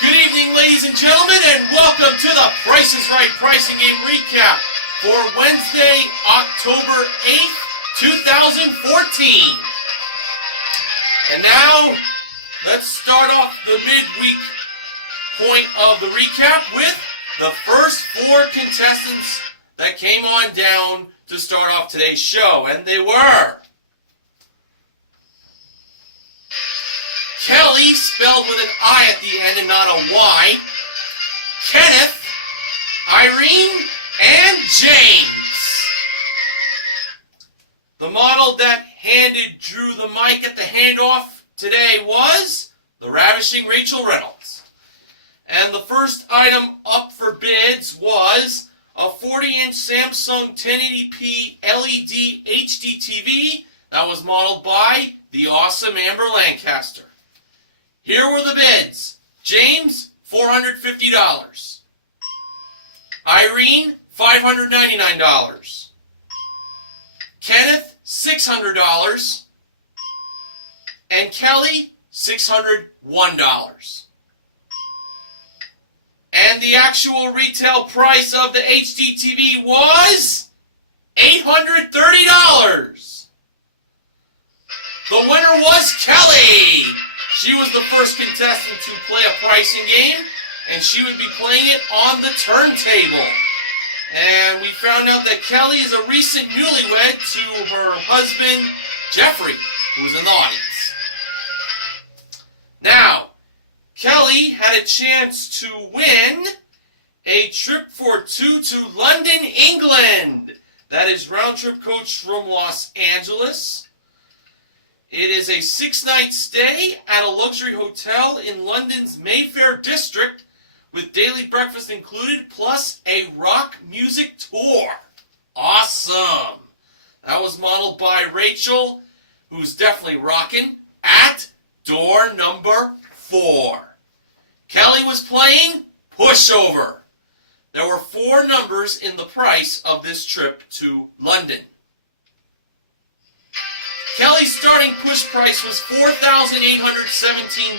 Good evening, ladies and gentlemen, and welcome to the Price is Right Pricing Game Recap for Wednesday, October 8th, 2014. And now, let's start off the midweek point of the recap with the first four contestants that came on down to start off today's show. And they were Kelly, spelled with an I at the end and not a Y, Kenneth, Irene, and James. The model that handed Drew the mic at the handoff today was the ravishing Rachel Reynolds. And the first item up for bids was a 40-inch Samsung 1080p LED HD TV that was modeled by the awesome Amber Lancaster. Here were the bids. James, $450. Irene, $599. Kenneth, $600. And Kelly, $601. And the actual retail price of the HD TV was $830. The winner was Kelly. She was the first contestant to play a pricing game, and she would be playing it on the turntable. And we found out that Kelly is a recent newlywed to her husband, Jeffrey, who was in the audience. Now, Kelly had a chance to win a trip for two to London, England. That is round-trip coach from Los Angeles. It is a 6-night stay at a luxury hotel in London's Mayfair district with daily breakfast included, plus a rock music tour. Awesome. That was modeled by Rachel, who's definitely rocking, at door number 4. Kelly was playing pushover. There were 4 numbers in the price of this trip to London. Kelly's starting push price was $4,817.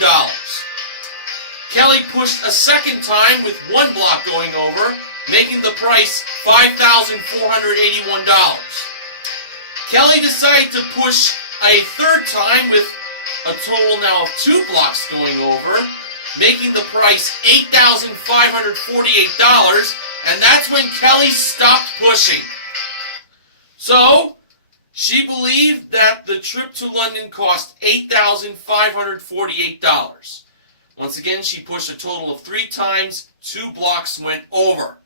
Kelly pushed a second time with 1 block going over, making the price $5,481. Kelly decided to push a third time with a total now of 2 blocks going over, making the price $8,548, and that's when Kelly stopped pushing. So, she believed that the trip to London cost $8,548. Once again, she pushed a total of 3 times, 2 blocks went over.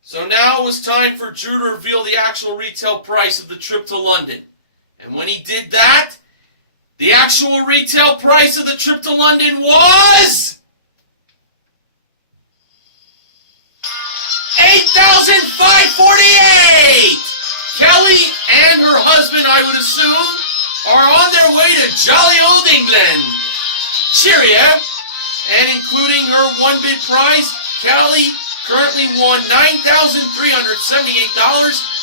So now it was time for Drew to reveal the actual retail price of the trip to London. And when he did that, the actual retail price of the trip to London was $8,548! Kelly and her husband, I would assume, are on their way to jolly old England. Cheerio! And including her 1-bid prize, Kelly currently won $9,378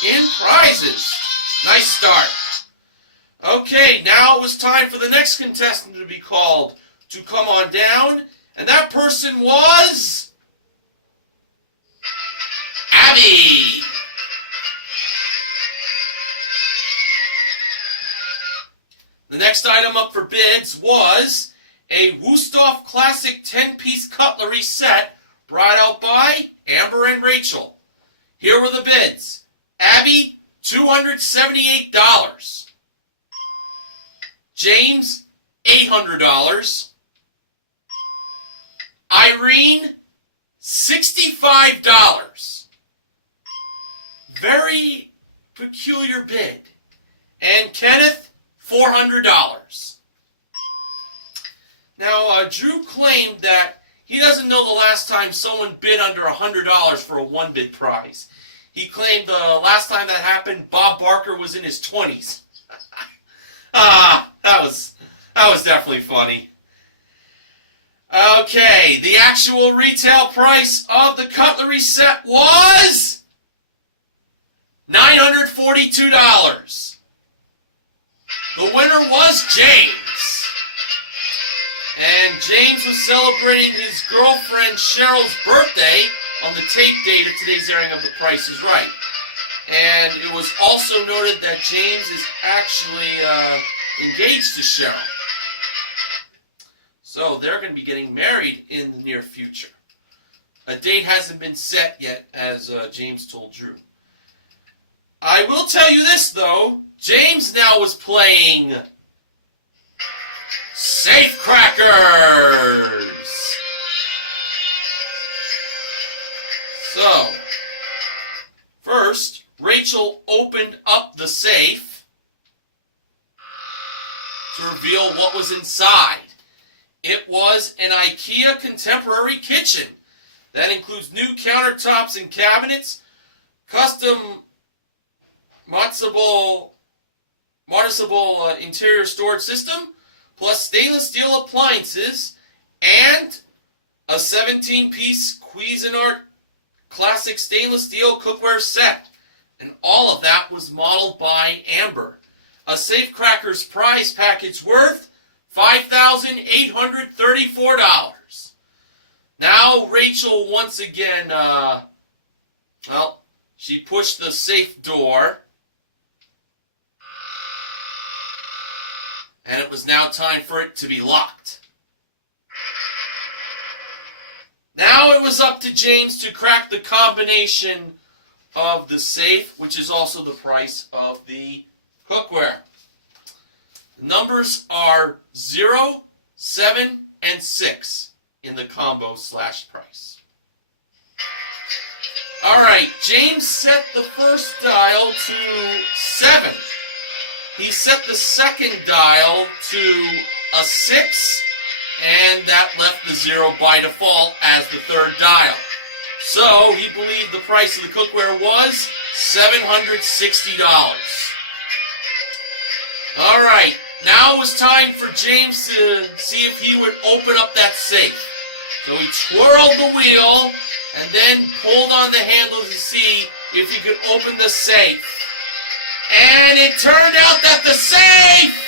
in prizes. Nice start. Okay, now it was time for the next contestant to be called to come on down, and that person was Abby. The next item up for bids was a Wusthof Classic 10-piece cutlery set brought out by Amber and Rachel. Here were the bids. Abby, $278. James, $800. Irene, $65. Very peculiar bid. And Kenneth, $400. Now, Drew claimed that he doesn't know the last time someone bid under $100 for a 1-bid prize. He claimed the last time that happened, Bob Barker was in his 20s. That was definitely funny. Okay, the actual retail price of the cutlery set was $942. The winner was James. And James was celebrating his girlfriend Cheryl's birthday on the tape date of today's airing of The Price is Right. And it was also noted that James is actually engaged to Cheryl. So they're going to be getting married in the near future. A date hasn't been set yet, as James told Drew. I will tell you this, though. James now was playing Safe Crackers. So, first, Rachel opened up the safe to reveal what was inside. It was an IKEA contemporary kitchen that includes new countertops and cabinets, custom martible interior storage system, plus stainless steel appliances, and a 17-piece Cuisinart classic stainless steel cookware set. And all of that was modeled by Amber. A Safe Crackers prize package worth $5,834. Now Rachel once again, she pushed the safe door. And it was now time for it to be locked. Now it was up to James to crack the combination of the safe, which is also the price of the cookware. The numbers are 0, 7, and 6 in the combo/price. Alright, James set the first dial to 7. He set the second dial to a 6, and that left the 0 by default as the third dial. So he believed the price of the cookware was $760. Alright, now it was time for James to see if he would open up that safe. So he twirled the wheel and then pulled on the handle to see if he could open the safe. And it turned out that the safe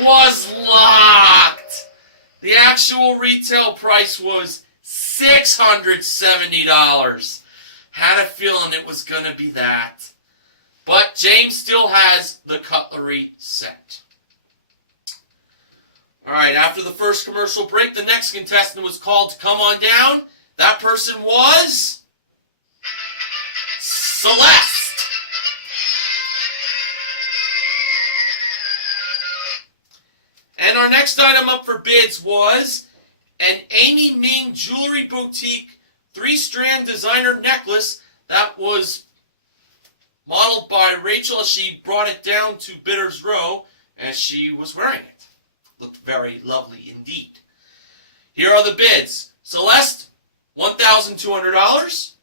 was locked. The actual retail price was $670. Had a feeling it was going to be that. But James still has the cutlery set. Alright, after the first commercial break, the next contestant was called to come on down. That person was Celeste. And our next item up for bids was an Amy Ming Jewelry Boutique 3-strand designer necklace that was modeled by Rachel. She brought it down to Bidder's Row as she was wearing it. Looked very lovely indeed. Here are the bids. Celeste, $1,200.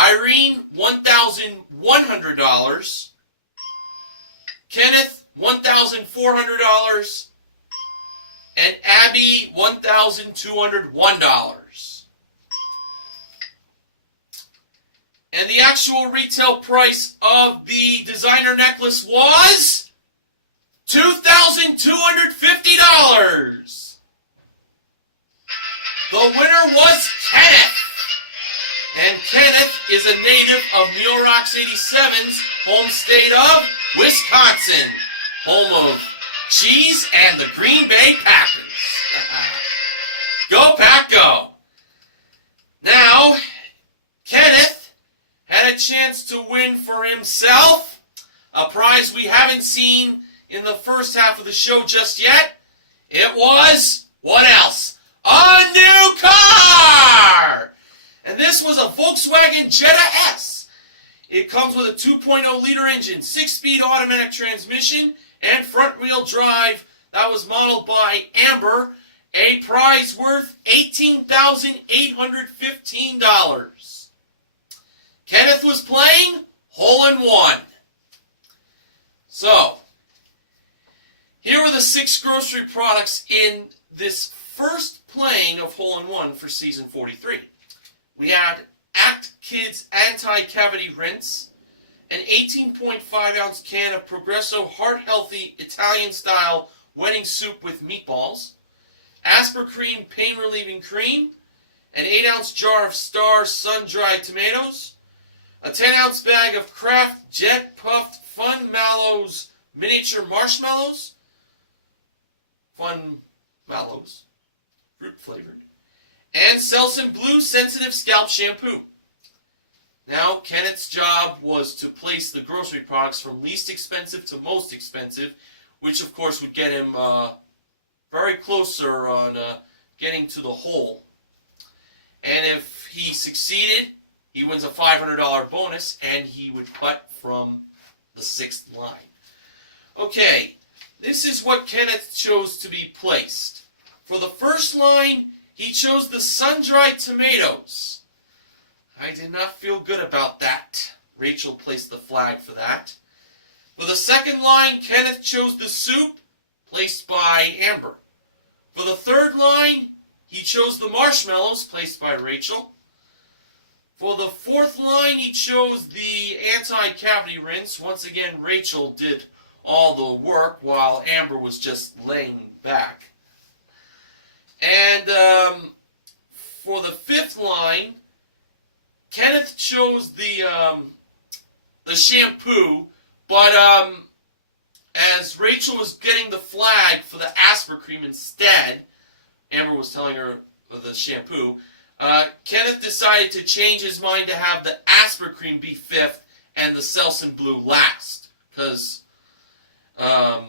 Irene, $1,100. Kenneth, $1,400. And Abby, $1,201. And the actual retail price of the designer necklace was $2,250. The winner was Kenneth. And Kenneth is a native of Mule Rocks 87's home state of Wisconsin, home of cheese and the Green Bay Packers. Go Pack Go! Now, Kenneth had a chance to win for himself a prize we haven't seen in the first half of the show just yet. It was, what else? A new car! And this was a Volkswagen Jetta S. It comes with a 2.0-liter engine, 6-speed automatic transmission, and front-wheel drive that was modeled by Amber, a prize worth $18,815. Kenneth was playing hole-in-one. So, here are the 6 grocery products in this first playing of hole-in-one for season 43. We had Act Kids Anti-Cavity Rinse, an 18.5-ounce can of Progresso heart-healthy Italian-style wedding soup with meatballs, Aspercream pain-relieving cream, an 8-ounce jar of Star sun-dried tomatoes, a 10-ounce bag of Kraft Jet-Puffed Fun Mallows miniature marshmallows, Fun Mallows, fruit-flavored, and Selsun Blue Sensitive Scalp Shampoo. Now, Kenneth's job was to place the grocery products from least expensive to most expensive, which of course would get him very closer on getting to the whole. And if he succeeded, he wins a $500 bonus, and he would cut from the 6th line. Okay, this is what Kenneth chose to be placed. For the first line, he chose the sun-dried tomatoes. I did not feel good about that. Rachel placed the flag for that. For the second line, Kenneth chose the soup, placed by Amber. For the third line, he chose the marshmallows, placed by Rachel. For the fourth line, he chose the anti-cavity rinse. Once again, Rachel did all the work while Amber was just laying back. And for the fifth line, Kenneth chose the shampoo, but as Rachel was getting the flag for the Aspercream instead, Amber was telling her the shampoo, Kenneth decided to change his mind to have the Aspercream be fifth and the Selsun Blue last, because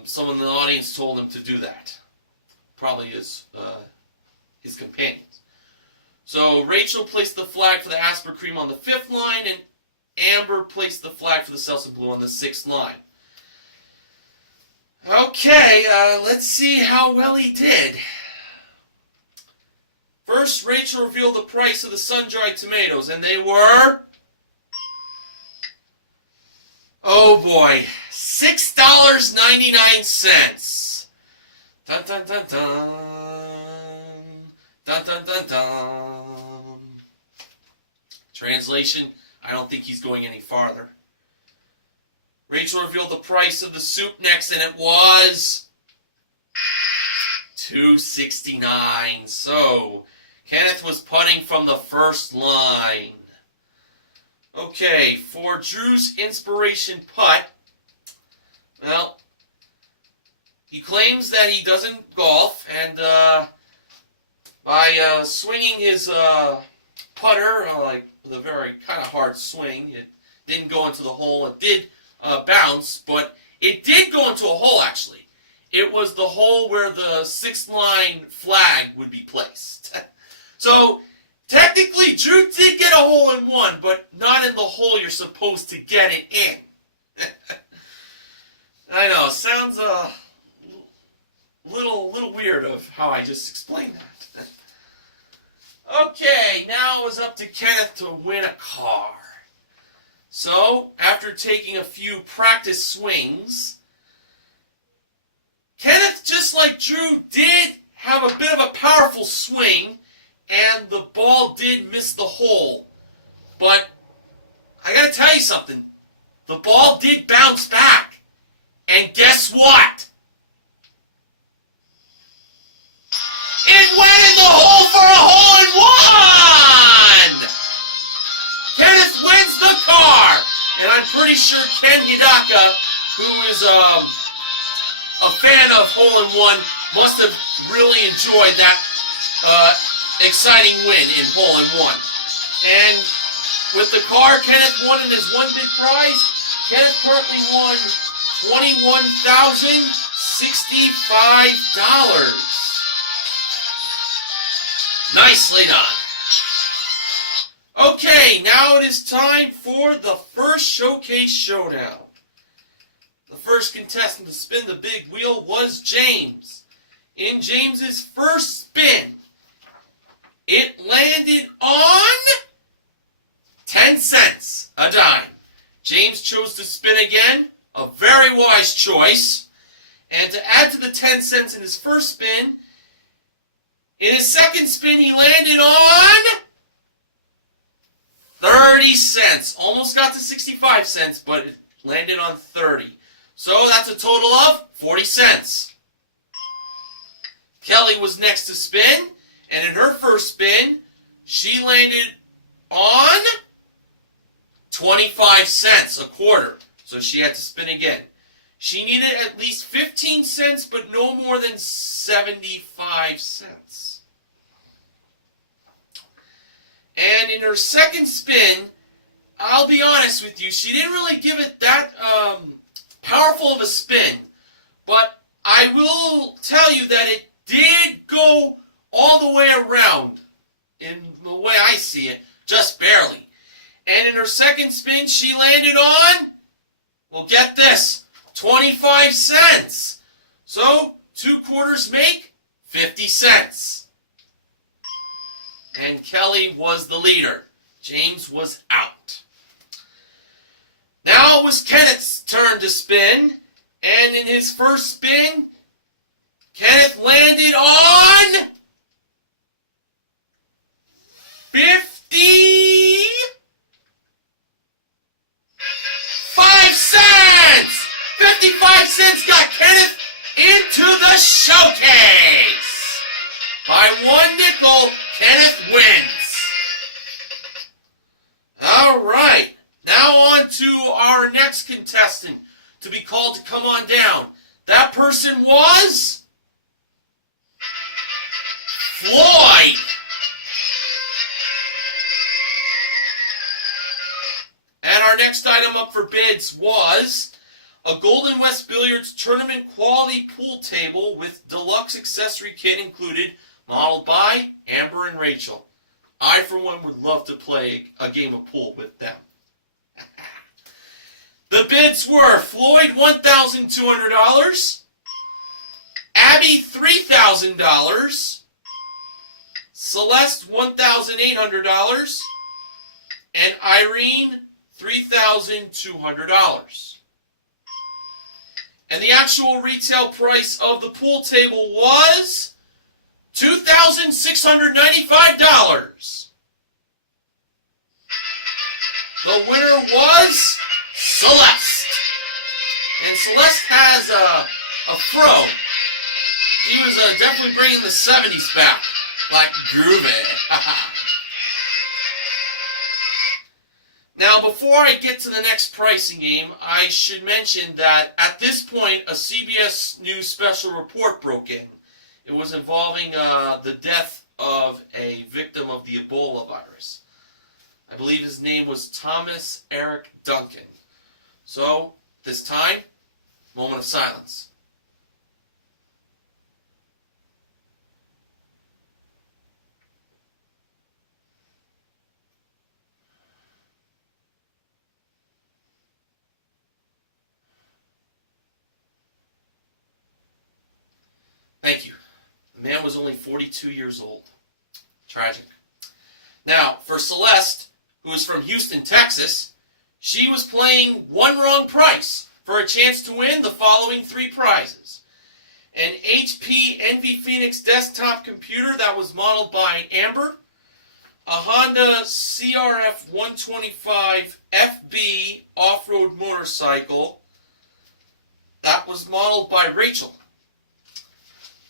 someone in the audience told him to do that. Probably his companions. So Rachel placed the flag for the Aspercream on the fifth line, and Amber placed the flag for the Selsun Blue on the sixth line. Okay, let's see how well he did. First, Rachel revealed the price of the sun-dried tomatoes, and they were... oh boy, $6.99. Dun dun dun dun. Dun dun dun dun. Translation, I don't think he's going any farther. Rachel revealed the price of the soup next, and it was $2.69. So, Kenneth was putting from the first line. Okay, for Drew's inspiration putt, well, he claims that he doesn't golf, and by swinging his putter, like with a very kind of hard swing, it didn't go into the hole. It did bounce, but it did go into a hole, actually. It was the hole where the sixth line flag would be placed. So, technically, Drew did get a hole-in-one, but not in the hole you're supposed to get it in. I know, sounds a little weird of how I just explained that. Okay, now it was up to Kenneth to win a car. So, after taking a few practice swings, Kenneth, just like Drew, did have a bit of a powerful swing, and the ball did miss the hole. But I gotta tell you something. The ball did bounce back. And guess what? It went in the hole for a hole-in-one! Kenneth wins the car! And I'm pretty sure Ken Hidaka, who is a fan of hole-in-one, must have really enjoyed that exciting win in hole-in-one. And with the car Kenneth won in his one big prize, Kenneth currently won $21,065. Nicely done. Okay, now it is time for the first Showcase Showdown. The first contestant to spin the big wheel was James. In James's first spin, it landed on 10 cents, a dime. James chose to spin again, a very wise choice. And to add to the 10 cents in his first spin, in his second spin he landed on 30 cents. Almost got to 65 cents, but it landed on 30. So that's a total of 40 cents. Kelly was next to spin, and in her first spin, she landed on 25 cents, a quarter. So she had to spin again. She needed at least 15 cents, but no more than 75 cents. And in her second spin, I'll be honest with you, she didn't really give it that powerful of a spin. But I will tell you that it did go all the way around, in the way I see it, just barely. And in her second spin, she landed on, well, get this, 25 cents. So, 2 quarters make 50 cents. And Kelly was the leader. James was out. Now it was Kenneth's turn to spin. And in his first spin, Kenneth landed on 55 cents! 55 cents got Kenneth into the showcase! By 1 nickel, Kenneth wins. Alright, now on to our next contestant to be called to come on down. That person was Floyd. And our next item up for bids was a Golden West Billiards tournament quality pool table with deluxe accessory kit included, modeled by Amber and Rachel. I, for one, would love to play a game of pool with them. The bids were Floyd, $1,200, Abby, $3,000, Celeste, $1,800, and Irene, $3,200. And the actual retail price of the pool table was $2,695. The winner was Celeste. And Celeste has a fro. She was definitely bringing the 70s back. Like groovy. Now, before I get to the next pricing game, I should mention that at this point, a CBS News special report broke in. It was involving the death of a victim of the Ebola virus. I believe his name was Thomas Eric Duncan. So, this time, moment of silence. Thank you. The man was only 42 years old. Tragic. Now, for Celeste, who is from Houston, Texas, she was playing one wrong price for a chance to win the following 3 prizes. An HP Envy Phoenix desktop computer that was modeled by Amber, a Honda CRF 125 FB off-road motorcycle that was modeled by Rachel,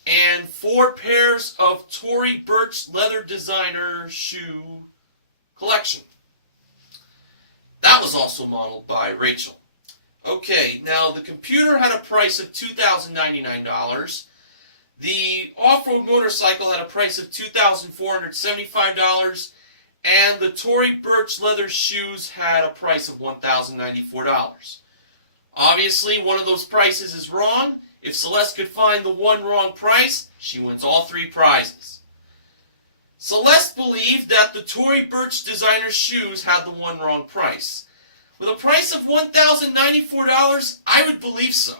and 4 pairs of Tory Burch leather designer shoe collection. That was also modeled by Rachel. Okay, now the computer had a price of $2,099. The off-road motorcycle had a price of $2,475. And the Tory Burch leather shoes had a price of $1,094. Obviously, one of those prices is wrong. If Celeste could find the one wrong price, she wins all 3 prizes. Celeste believed that the Tory Burch designer shoes had the one wrong price. With a price of $1,094, I would believe so.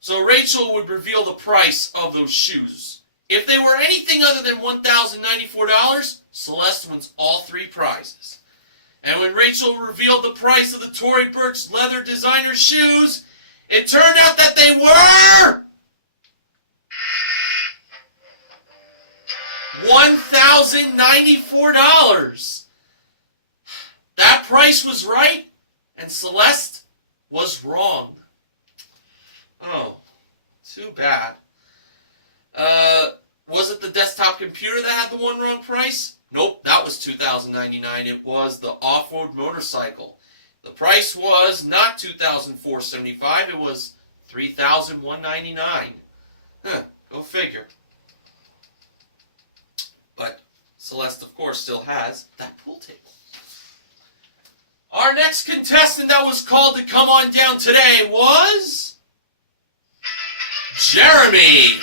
So Rachel would reveal the price of those shoes. If they were anything other than $1,094, Celeste wins all 3 prizes. And when Rachel revealed the price of the Tory Burch leather designer shoes, it turned out that they were $1,094. price was right, and Celeste was wrong. Oh, too bad. Was it the desktop computer that had the one wrong price? Nope, that was $2,099. It was the off-road motorcycle. The price was not $2,475. It was $3,199. Go figure. But Celeste, of course, still has that pool table. Our next contestant that was called to come on down today was Jeremy.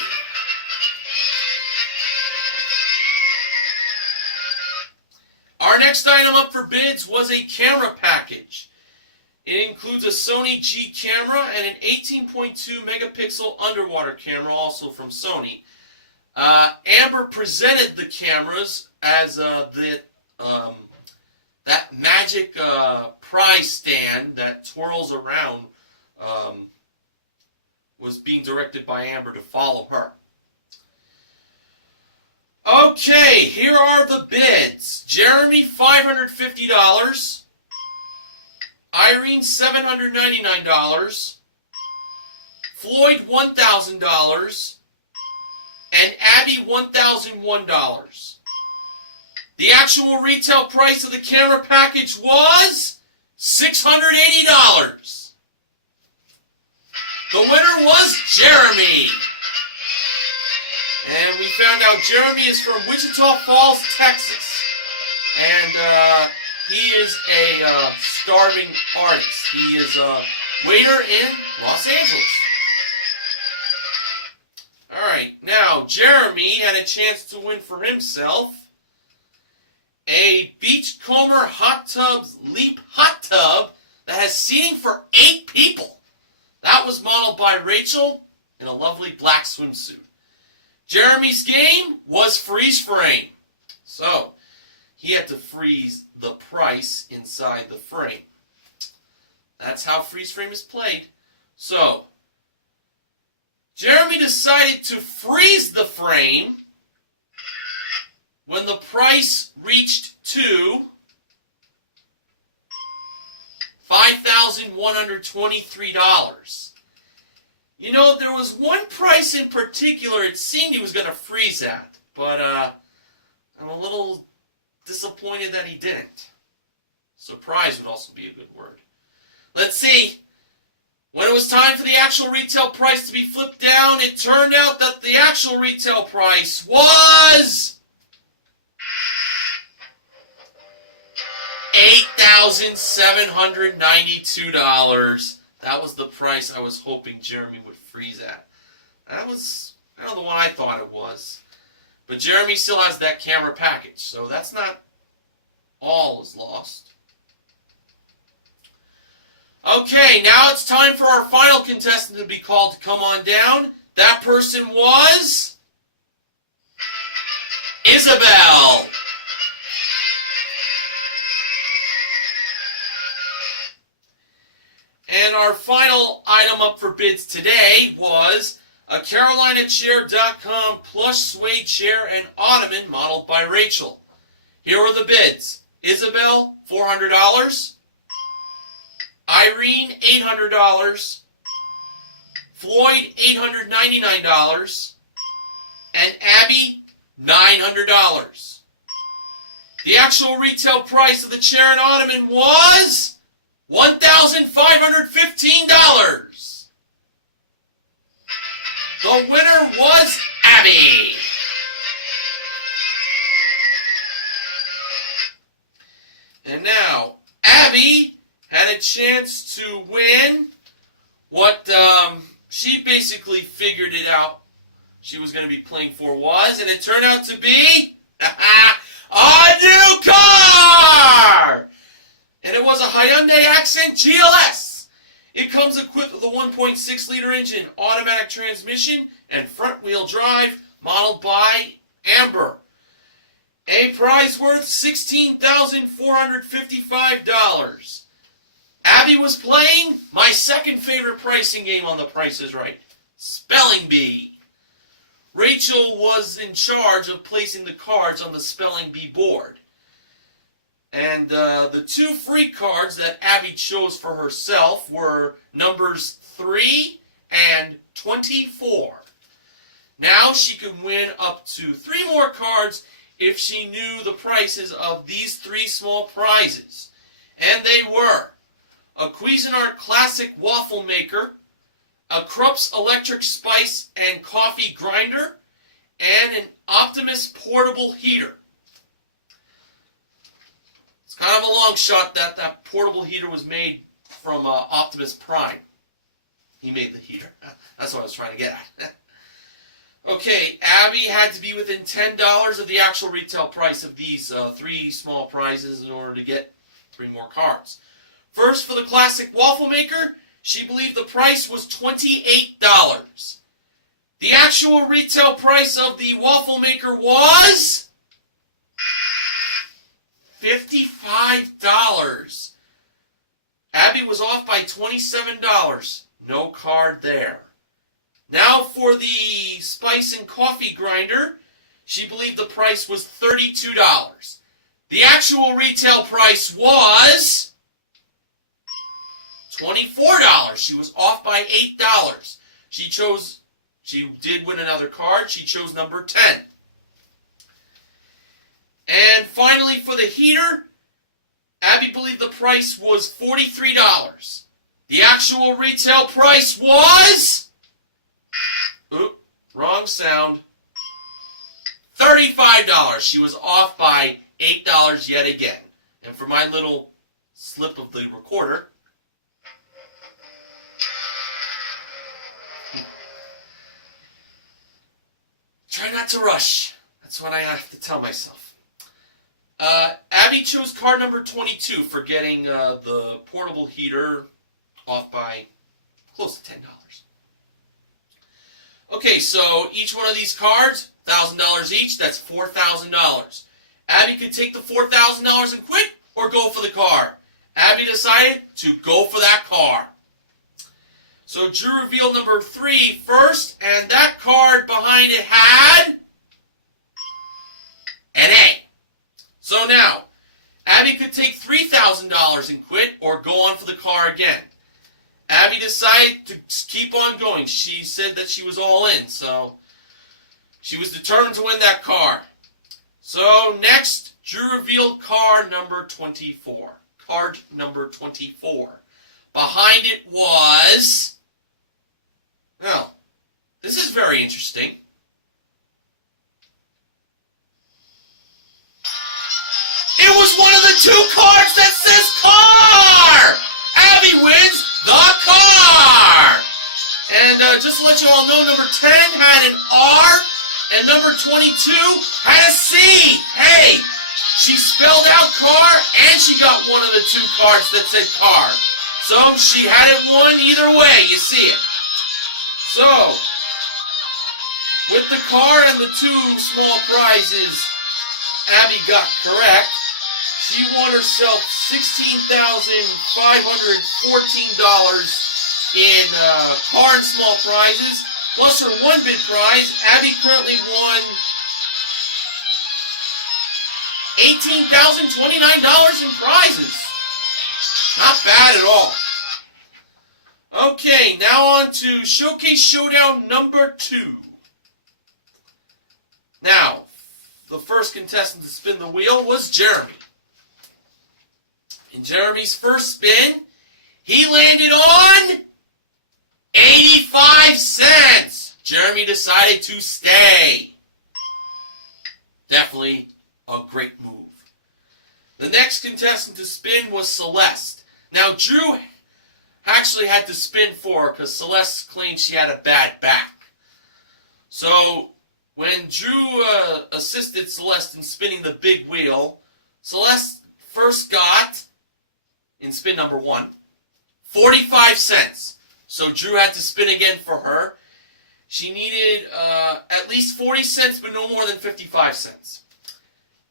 Our next item up for bids was a camera package. It includes a Sony G camera and an 18.2 megapixel underwater camera, also from Sony. Amber presented the cameras as that magic prize stand that twirls around was being directed by Amber to follow her. Okay, here are the bids. Jeremy, $550. Irene, $799. Floyd, $1,000. And Abby, $1,001. The actual retail price of the camera package was $680. The winner was Jeremy. And we found out Jeremy is from Wichita Falls, Texas. And he is a starving artist. He is a waiter in Los Angeles. Alright, now Jeremy had a chance to win for himself a Beachcomber Hot Tubs Leap Hot Tub that has seating for 8 people. That was modeled by Rachel in a lovely black swimsuit. Jeremy's game was freeze frame. So, he had to freeze the price inside the frame. That's how freeze frame is played. So, Jeremy decided to freeze the frame when the price reached to $5,123. You know, there was one price in particular it seemed he was going to freeze at, but I'm a little disappointed that he didn't. Surprise would also be a good word. Let's see. When it was time for the actual retail price to be flipped down, it turned out that the actual retail price was $8,792. That was the price I was hoping Jeremy would freeze at. That was kind of the one I thought it was. But Jeremy still has that camera package, so that's not all is lost. Okay, now it's time for our final contestant to be called to come on down. That person was Isabel. And our final item up for bids today was a CarolinaChair.com plush suede chair and ottoman modeled by Rachel. Here are the bids. Isabel, $400. Irene, $800. Floyd, $899. And Abby, $900. The actual retail price of the chair and ottoman was $1,515. The winner was Abby. And now, Abby had a chance to win what she basically figured it out she was going to be playing for was, and it turned out to be a new car! And it was a Hyundai Accent GLS. It comes equipped with a 1.6-liter engine, automatic transmission, and front-wheel drive, modeled by Amber. A prize worth $16,455. Abby was playing my second favorite pricing game on The Price is Right, Spelling Bee. Rachel was in charge of placing the cards on the Spelling Bee board. And the two free cards that Abby chose for herself were numbers 3 and 24. Now she can win up to 3 more cards if she knew the prices of these 3 small prizes. And they were a Cuisinart Classic Waffle Maker, a Krupp's Electric Spice and Coffee Grinder, and an Optimus Portable Heater. It's kind of a long shot that that portable heater was made from Optimus Prime. He made the heater. That's what I was trying to get at. Okay, Abby had to be within $10 of the actual retail price of these 3 small prizes in order to get 3 more cards. First, for the Classic Waffle Maker, she believed the price was $28. The actual retail price of the Waffle Maker was $55. Abby was off by $27. No card there. Now for the Spice and Coffee Grinder, she believed the price was $32. The actual retail price was $24. She was off by $8. She did win another card. She chose number 10. And finally for the heater, Abby believed the price was $43. The actual retail price was... Oop, wrong sound. $35. She was off by $8 yet again. And for my little slip of the recorder, try not to rush. That's what I have to tell myself. Abby chose card number 22 for getting the portable heater off by close to $10. Okay, so each one of these cards, $1,000 each, that's $4,000. Abby could take the $4,000 and quit or go for the car. Abby decided to go for that car. So Drew revealed number 3 first, and that card behind it had an A. So now, Abby could take $3,000 and quit or go on for the car again. Abby decided to keep on going. She said that she was all in, so she was determined to win that car. So next, Drew revealed card number 24. Card number 24. Behind it was... Well, this is very interesting. It was one of the 2 cards that says car! Abby wins the car! And just to let you all know, number 10 had an R, and number 22 had a C. Hey, she spelled out car, and she got one of the 2 cards that said car. So she had it won either way, you see it. So, with the car and the 2 small prizes Abby got correct, she won herself $16,514 in car and small prizes, plus her 1 bid prize. Abby currently won $18,029 in prizes. Not bad at all. Okay, now on to Showcase Showdown number 2. Now, the first contestant to spin the wheel was Jeremy. In Jeremy's first spin, he landed on 85 cents. Jeremy decided to stay. Definitely a great move. The next contestant to spin was Celeste. Now, Drew actually had to spin for her because Celeste claimed she had a bad back. So, when Drew assisted Celeste in spinning the big wheel, Celeste first got, in spin number 1, 45 cents. So Drew had to spin again for her. She needed at least 40 cents, but no more than 55 cents.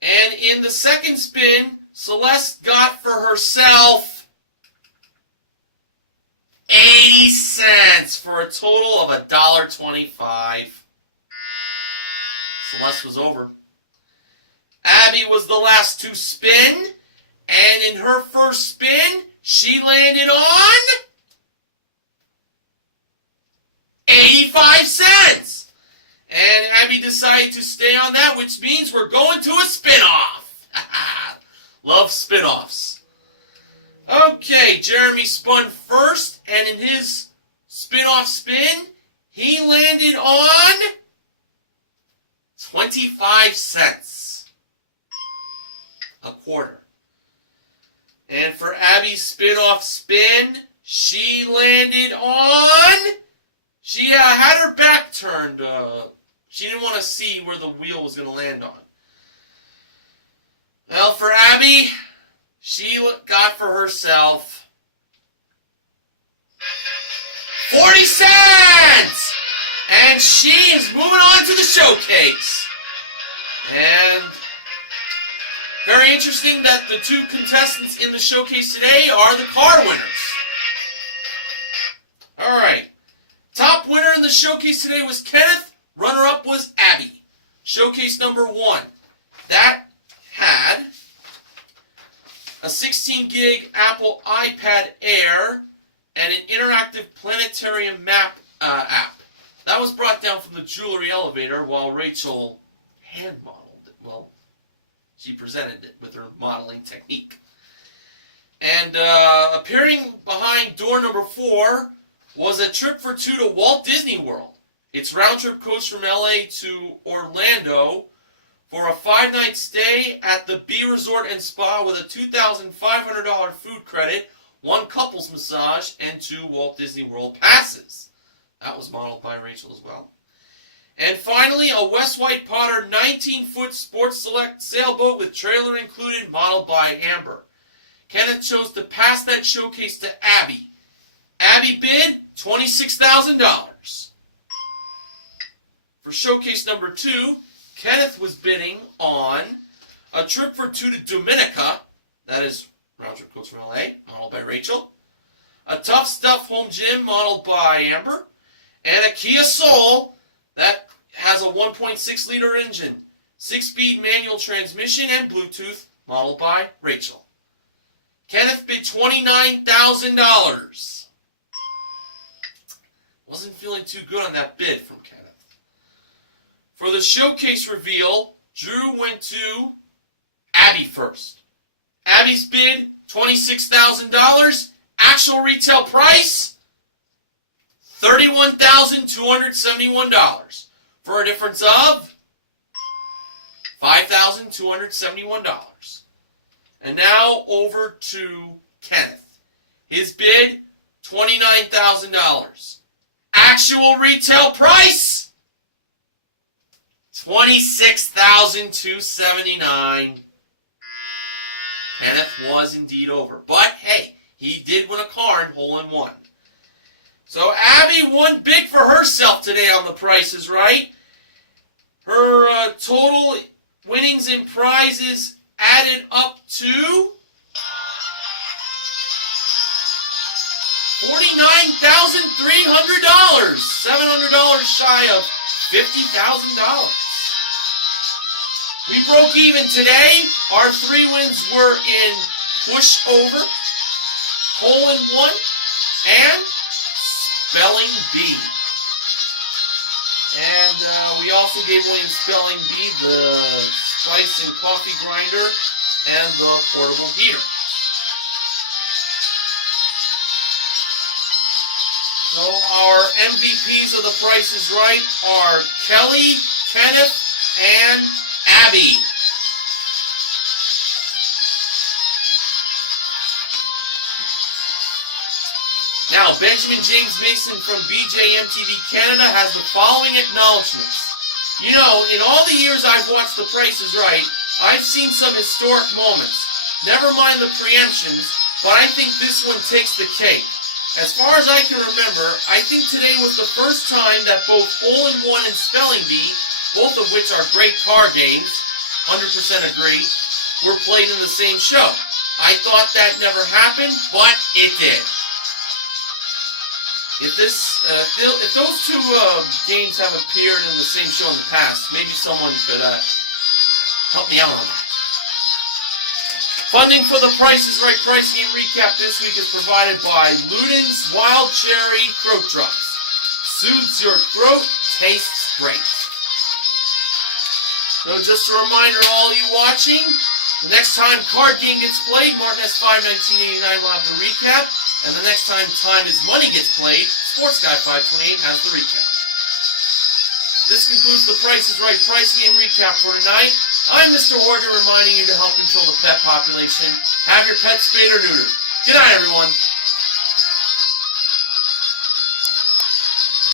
And in the second spin, Celeste got for herself 80 cents for a total of $1.25. Celeste was over. Abby was the last to spin, And in her first spin, she landed on 85 cents. And Abby decided to stay on that, which means we're going to a spin-off. Love spin-offs. Okay, Jeremy spun first, and in his spin-off spin, he landed on 25 cents. A quarter. And for Abby's spin-off spin, she landed on... She had her back turned. She didn't want to see where the wheel was going to land on. Well, for Abby, she got for herself 40 cents! And she is moving on to the showcase. And very interesting that the two contestants in the showcase today are the car winners. All right. Top winner in the showcase today was Kenneth. Runner-up was Abby. Showcase number 1. That had a 16-gig Apple iPad Air and an interactive planetarium map app. That was brought down from the jewelry elevator while Rachel hand-modeled it. Well, she presented it with her modeling technique. And appearing behind door number 4 was a trip for 2 to Walt Disney World. It's round-trip coach from LA to Orlando for a 5-night stay at the B Resort and Spa with a $2,500 food credit, 1 couples massage, and 2 Walt Disney World passes. That was modeled by Rachel as well. And finally, a West White Potter 19-foot Sports Select sailboat with trailer included, modeled by Amber. Kenneth chose to pass that showcase to Abby. Abby bid $26,000. For showcase number 2, Kenneth was bidding on a trip for 2 to Dominica, that is round-trip coach from LA, modeled by Rachel, a Tough Stuff home gym, modeled by Amber, and a Kia Soul that has a 1.6-liter engine, 6-speed manual transmission, and Bluetooth, modeled by Rachel. Kenneth bid $29,000. Wasn't feeling too good on that bid from Kenneth. For the showcase reveal, Drew went to Abby first. Abby's bid, $26,000. Actual retail price, $31,271. For a difference of $5,271. And now over to Kenneth. His bid, $29,000. Actual retail price, $26,279. Kenneth was indeed over. But, hey, he did win a car in hole-in-one. So Abby won big for herself today on The Price is Right. Her total winnings and prizes added up to $49,300. $700 shy of $50,000. We broke even today. Our 3 wins were in pushover, hole-in-one, and spelling bee. And we also gave away in spelling bee the spice and coffee grinder and the portable heater. So our MVPs of The Price is Right are Kelly, Kenneth, and Abby. Now, Benjamin James Mason from BJMTV Canada has the following acknowledgments. You know, in all the years I've watched The Price is Right, I've seen some historic moments. Never mind the preemptions, but I think this one takes the cake. As far as I can remember, I think today was the first time that both hole-in-one and spelling bee, both of which are great car games, 100% agree, were played in the same show. I thought that never happened, but it did. If those two games have appeared in the same show in the past, maybe someone could help me out on that. Funding for the Price is Right Price Game Recap this week is provided by Luden's Wild Cherry Throat Drops. Soothes your throat, tastes great. So just a reminder to all you watching, the next time card game gets played, Martin S5 1989 will have the recap, and the next time Time is Money gets played, Sports Guy 528 has the recap. This concludes the Price is Right Price Game Recap for tonight. I'm Mr. Horgan reminding you to help control the pet population. Have your pets spayed or neutered. Good night, everyone.